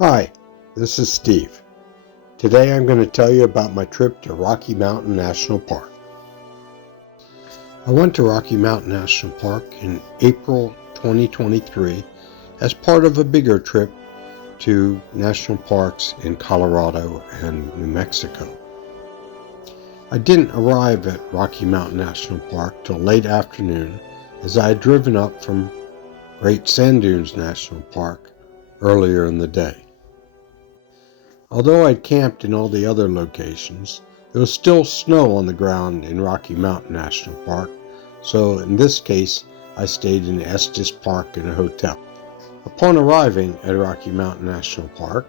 Hi, this is Steve. Today I'm going to tell you about my trip to Rocky Mountain National Park. I went to Rocky Mountain National Park in April 2023 as part of a bigger trip to national parks in Colorado and New Mexico. I didn't arrive at Rocky Mountain National Park till late afternoon as I had driven up from Great Sand Dunes National Park earlier in the day. Although I'd camped in all the other locations, there was still snow on the ground in Rocky Mountain National Park, so in this case I stayed in Estes Park in a hotel. Upon arriving at Rocky Mountain National Park,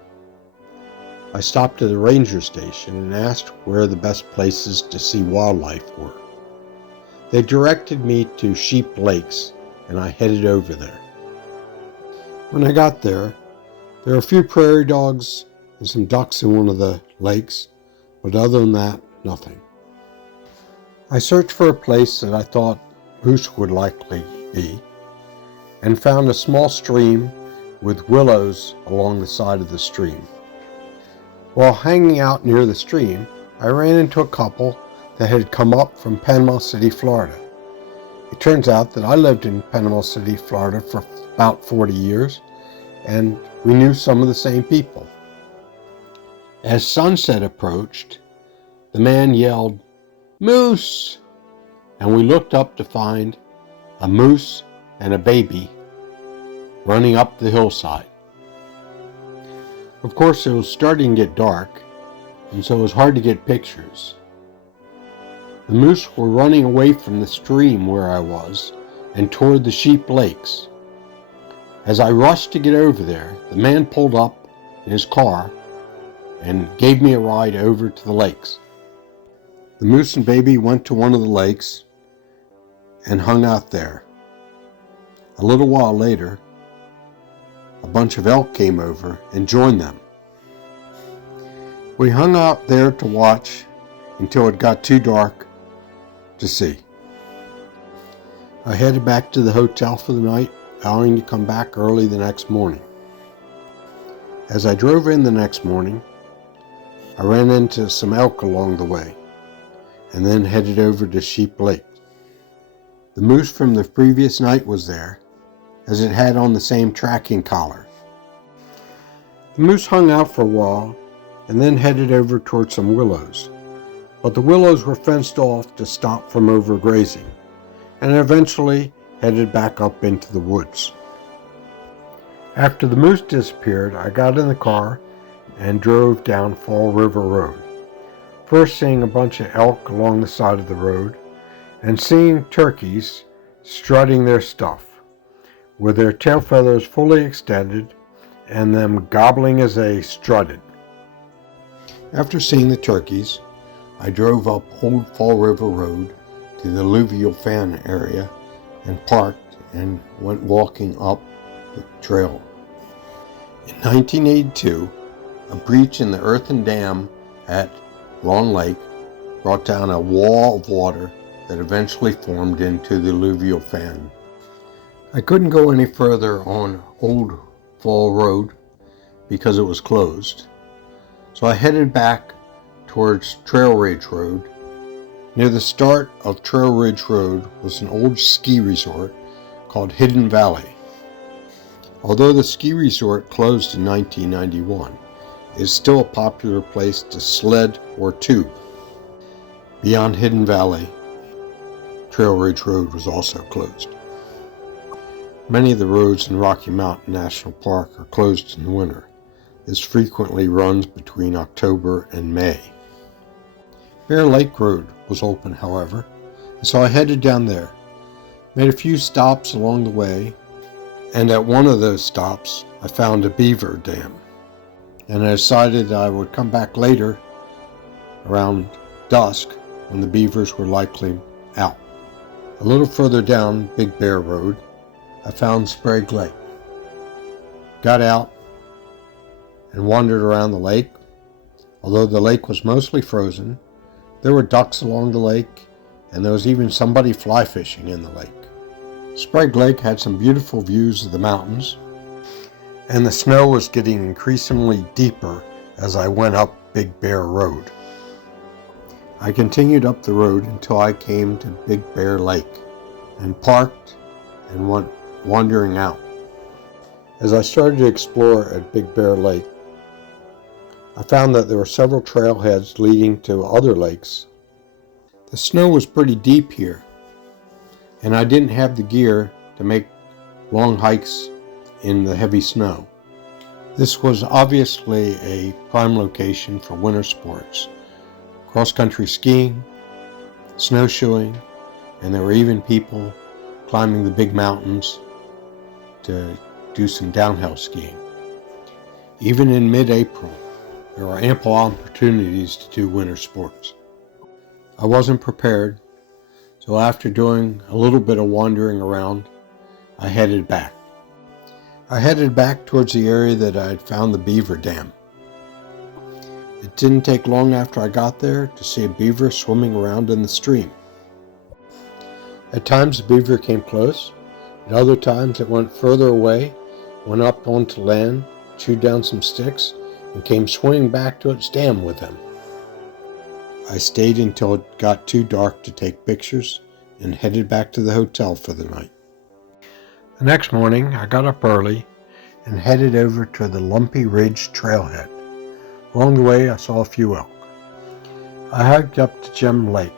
I stopped at the ranger station and asked where the best places to see wildlife were. They directed me to Sheep Lakes, and I headed over there. When I got there were a few prairie dogs and some ducks in one of the lakes, but other than that, nothing. I searched for a place that I thought moose would likely be, and found a small stream with willows along the side of the stream. While hanging out near the stream, I ran into a couple that had come up from Panama City, Florida. It turns out that I lived in Panama City, Florida for about 40 years, and we knew some of the same people. As sunset approached, the man yelled, "Moose!" And we looked up to find a moose and a baby running up the hillside. Of course, it was starting to get dark, and so it was hard to get pictures. The moose were running away from the stream where I was and toward the Sheep Lakes. As I rushed to get over there, the man pulled up in his car and gave me a ride over to the lakes. The moose and baby went to one of the lakes and hung out there. A little while later, a bunch of elk came over and joined them. We hung out there to watch until it got too dark to see. I headed back to the hotel for the night, vowing to come back early the next morning. As I drove in the next morning, I ran into some elk along the way, and then headed over to Sheep Lake. The moose from the previous night was there, as it had on the same tracking collar. The moose hung out for a while, and then headed over toward some willows, but the willows were fenced off to stop from overgrazing, and eventually headed back up into the woods. After the moose disappeared, I got in the car and drove down Fall River Road, first seeing a bunch of elk along the side of the road, and seeing turkeys strutting their stuff, with their tail feathers fully extended and them gobbling as they strutted. After seeing the turkeys, I drove up Old Fall River Road to the Alluvial Fan area and parked and went walking up the trail. In 1982, a breach in the earthen dam at Long Lake brought down a wall of water that eventually formed into the Alluvial Fan. I couldn't go any further on Old Fall Road because it was closed, so I headed back towards Trail Ridge Road. Near the start of Trail Ridge Road was an old ski resort called Hidden Valley. Although the ski resort closed in 1991, it is still a popular place to sled or tube. Beyond Hidden Valley, Trail Ridge Road was also closed. Many of the roads in Rocky Mountain National Park are closed in the winter. This frequently runs between October and May. Bear Lake Road was open, however, and so I headed down there, made a few stops along the way, and at one of those stops I found a beaver dam, and I decided I would come back later around dusk when the beavers were likely out. A little further down Big Bear Road, I found Sprague Lake. Got out and wandered around the lake. Although the lake was mostly frozen, there were ducks along the lake, and there was even somebody fly fishing in the lake. Sprague Lake had some beautiful views of the mountains, and the snow was getting increasingly deeper as I went up Big Bear Road. I continued up the road until I came to Big Bear Lake and parked and went wandering out. As I started to explore at Big Bear Lake, I found that there were several trailheads leading to other lakes. The snow was pretty deep here, and I didn't have the gear to make long hikes in the heavy snow. This was obviously a prime location for winter sports, cross-country skiing, snowshoeing, and there were even people climbing the big mountains to do some downhill skiing. Even in mid-April, there were ample opportunities to do winter sports. I wasn't prepared, so after doing a little bit of wandering around, I headed back. I headed back towards the area that I had found the beaver dam. It didn't take long after I got there to see a beaver swimming around in the stream. At times the beaver came close, at other times it went further away, went up onto land, chewed down some sticks, and came swimming back to its dam with them. I stayed until it got too dark to take pictures and headed back to the hotel for the night. The next morning I got up early and headed over to the Lumpy Ridge trailhead. Along the way I saw a few elk. I hiked up to Gem Lake,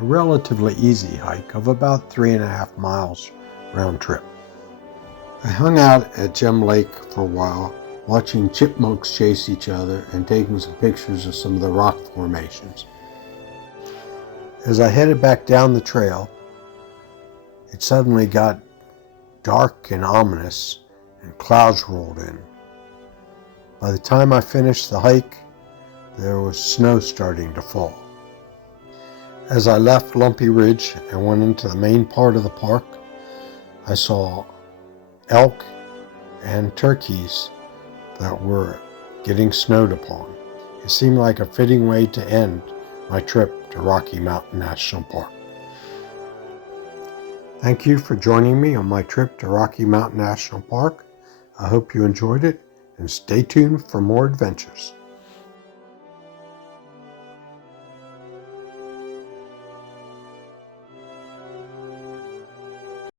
a relatively easy hike of about 3.5 miles round trip. I hung out at Gem Lake for a while, watching chipmunks chase each other and taking some pictures of some of the rock formations. As I headed back down the trail, it suddenly got dark and ominous, and clouds rolled in. By the time I finished the hike, there was snow starting to fall. As I left Lumpy Ridge and went into the main part of the park, I saw elk and turkeys that were getting snowed upon. It seemed like a fitting way to end my trip to Rocky Mountain National Park. Thank you for joining me on my trip to Rocky Mountain National Park. I hope you enjoyed it, and stay tuned for more adventures.